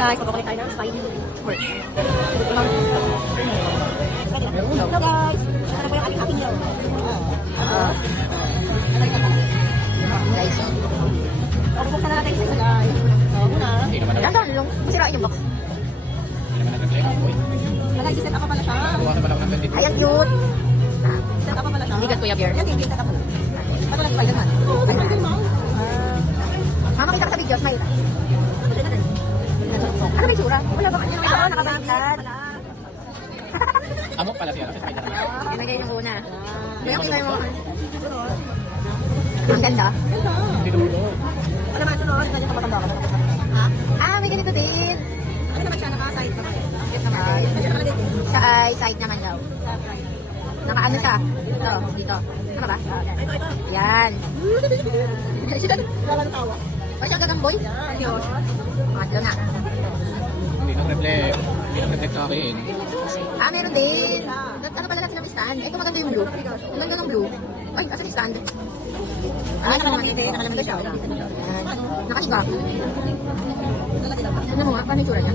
guys, magkukulit tayo ng spiny squirt. Hello guys, ano po yung ating happy meal? Guys, bubuksan na natin isa guys. Muna. Dandan lang, masirain yung box. Guys, set up pa pala siya. Ay, ang cute. Set up pa pala siya. Hindi ka Kuya Bear. Hindi, set up pa. Pato lang Spider-Man. Makita ka sa video, smile. Ano may sura? Wala ba? Nakabangkad. Amok pala siya. Ginagay yung una. Yung tingnan mo. Ang ganda. Ano naman, sunod? Ganyan ka matanda ka. Ha? May ganito din. Ano naman siya? Naka-side naman. Sa side naman daw. Naka-ano siya? Dito. Ano ba? Ito. Yan. Wala tawa. O siya gagamboy? Yan. Ito na. Hindi nag-reflect sa akin. Meron din. Ano pala natin ng stand? Ito maganda yung blue. Ang ganda ng blue. Ay, asa yung stand? Nakalamig din. Nakalamig siya. Nakasgap. Ano mo nga? Paano yung tsura niya?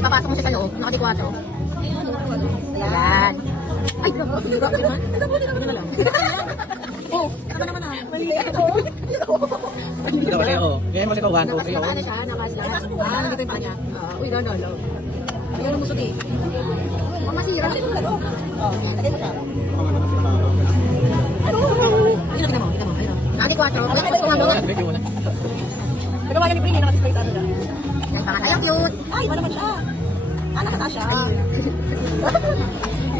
Ipapasok mo siya sa loob. Naka-D4. Ayan. Ay, grabe. Ano na lang? Oh, ano naman na? Mali ito. Ito kasi ako. Kaya mo ito 1, 2, 3. Naka-ano siya? Naka-slide. Nandito yung panya. Uy, lolo. Yan ang musuti. Masira. Lagay mo siya. Ayun, kita mo. Naki 4. Ay, gusto nga mo. Nagawa niya ni Brini. Naka-display sa ano dyan. Yan, pangat. Ay, ang cute. Ay, iba naman siya. Nasa siya.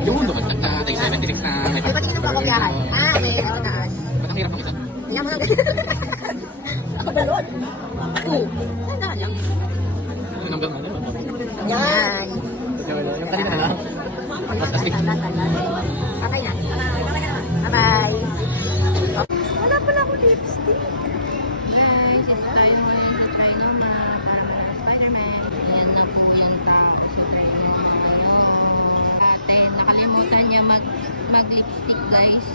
Yung mundo ka sa 76 na... Ay, patingin ng pakopyahan. Okay. Ito taas. Ba't ang hirap ng isa? Tingnan mo lang. Ako balon. Saan na lang? Yung number na yun. Yan. Yung kanina na lang. Patay na. Bye-bye. Wala pala ako lipstick. Guys, ito tayo ngayon sa try ng mga Spider-Man. Ayan na po yung tao. So, try ng mga ate, nakalimutan niya mag-lipstick guys.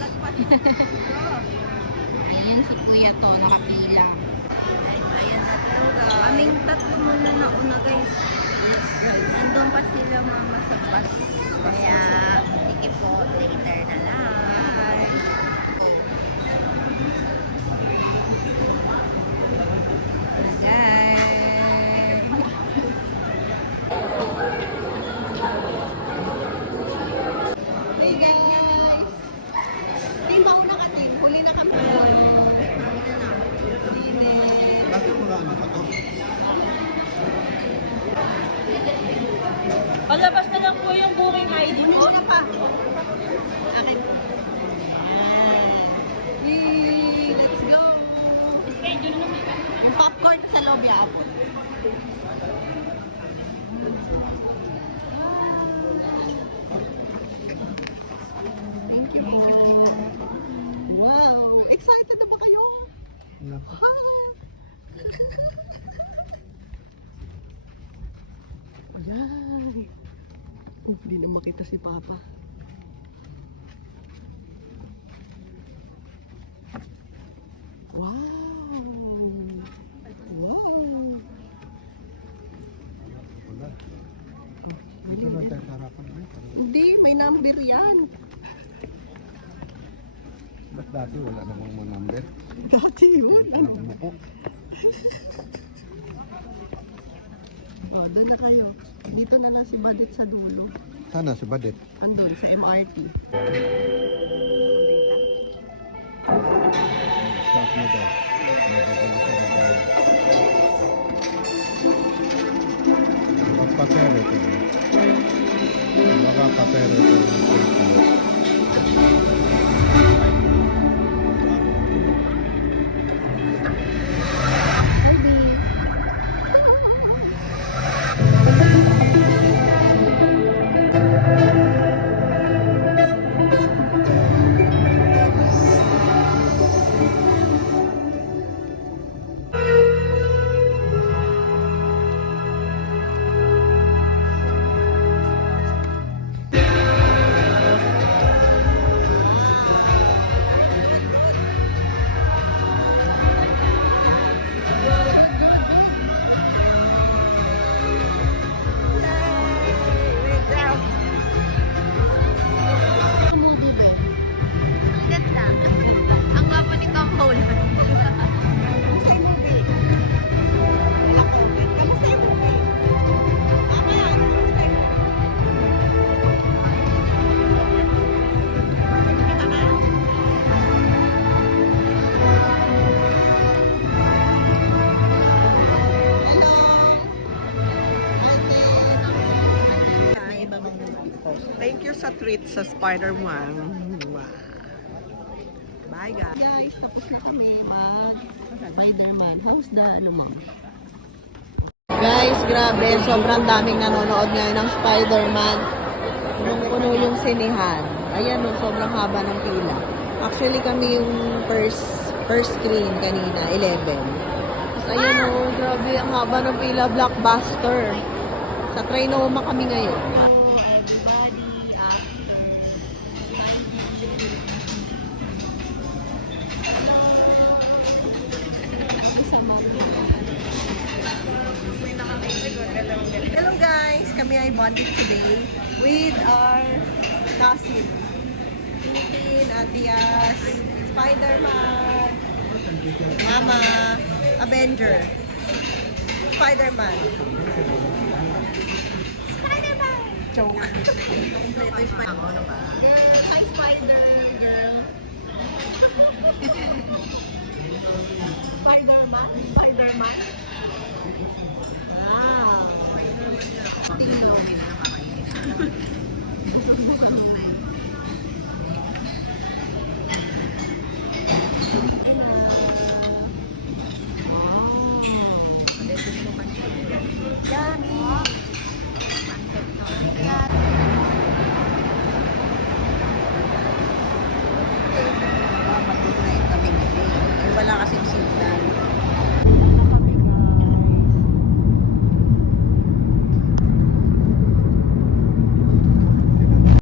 Ayan si kuya to, nakapila. Ayan na talaga. Aming tatlo muna na una guys. Nandun pa sila mama sa bus. Kaya, sige po, later na lang. Guys. Hey guys! Team, mauna ka team. Huli na kami. Palabas na lang po yung booking ID mo. Na pa. Akin. Yay! Let's go! Schedule na naman. Yung popcorn sa loob yan. Thank you. Wow! Excited na ba kayo? Ha? Yan. Hindi na makita si Papa. Wow! Wow! Dito lang tayo sa harapan mo. Hindi, may number yan. Ba't dati wala namang mga number? Dati yun. Ano ang buko? Oh, doon na kayo. Dito na lang si Badit sa dulo. Sana si Badet. Andun, sa MRT. Stop mo daw. Nagagalo sa babae. Magpapere ito. Magpapere ito. sa treat sa Spider-Man. Wow. Bye guys. Guys, tapos na kami mag Spider-Man. How's the ano ma'am? Guys, grabe. Sobrang daming nanonood ngayon ng Spider-Man. Punong-puno yung sinihan. Ayan o, sobrang haba ng pila. Actually, kami yung first screen kanina, 11. Tapos ayan o, grabe, ang haba ng pila, blockbuster. Sa Trinoma kami ngayon. Hello guys, kami ay bonding today with our cousin. Tintin, Atias, Spider-Man, Mama, Avenger, Spider-Man. Spider-Man! Joke. Kompleto yung Spider-Man. Girl, hi Spider, girl. Spider-Man? Spider-Man? Wow. Spider-Man.